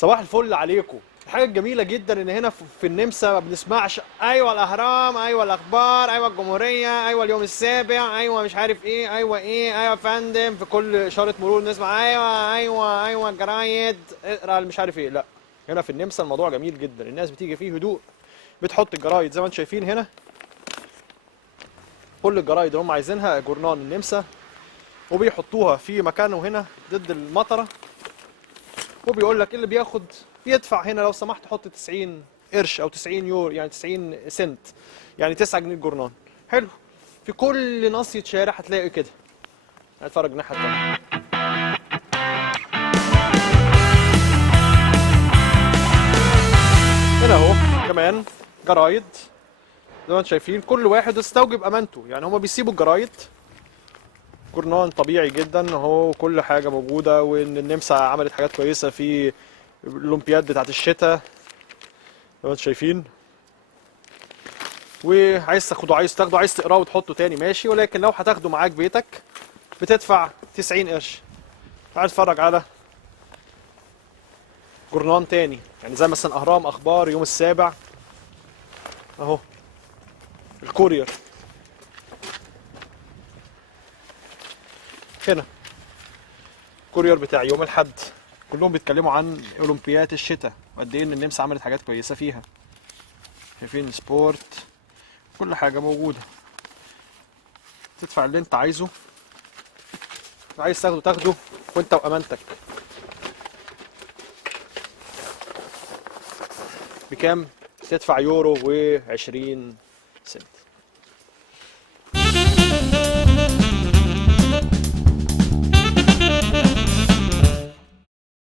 صباح الفل عليكم. الحاجة الجميلة جدا ان هنا في النمسا ما بنسمعش ايوه الاهرام، ايوه الاخبار، ايوه الجمهورية، ايوه اليوم السابع، ايوه مش عارف ايه، ايوه ايه، ايوه يا فندم. في كل اشارة مرور نسمع ايوه ايوه ايوه الجرايد، اقرا مش عارف ايه. لا، هنا في النمسا الموضوع جميل جدا، الناس بتيجي فيه هدوء، بتحط الجرايد زي ما انتم شايفين هنا، كل الجرايد اللي هم عايزينها جورنان النمسا، وبيحطوها في مكانه هنا ضد المطره، وبيقول لك اللي بياخد يدفع هنا لو سمحت حط 90 قرش او 90 يورو، يعني 90 سنت، يعني 9 جنيه الجورنان. حلو. في كل ناصية شارع هتلاقي كده. هنتفرج الناحية التانية. هنا اهو كمان جرايد زي ما انتم شايفين، كل واحد استوجب امانته، يعني هما بيسيبوا الجرايد، جورنان طبيعي جدا اهو، كل حاجة موجودة، وان النمسا عملت حاجات كويسة في الاولمبياد بتاعت الشتاء زي ما انتم شايفين. وعايز تاخده، عايز تاخده، عايز تقراه وتحطه تاني ماشي، ولكن لو هتاخده معاك بيتك بتدفع 90 قرش. تعال اتفرج على جورنان تاني، يعني زي مثلا اهرام، اخبار، يوم السابع اهو، الكورير هنا، الكورير بتاع يوم الاحد، كلهم بيتكلموا عن اولمبياد الشتاء وقد ايه ان النمسا عملت حاجات كويسه فيها. شايفين سبورت، كل حاجه موجوده، تدفع اللي انت عايزه، عايز تاخده تاخده وانت وامانتك. بكام؟ تدفع يورو و20 سنت.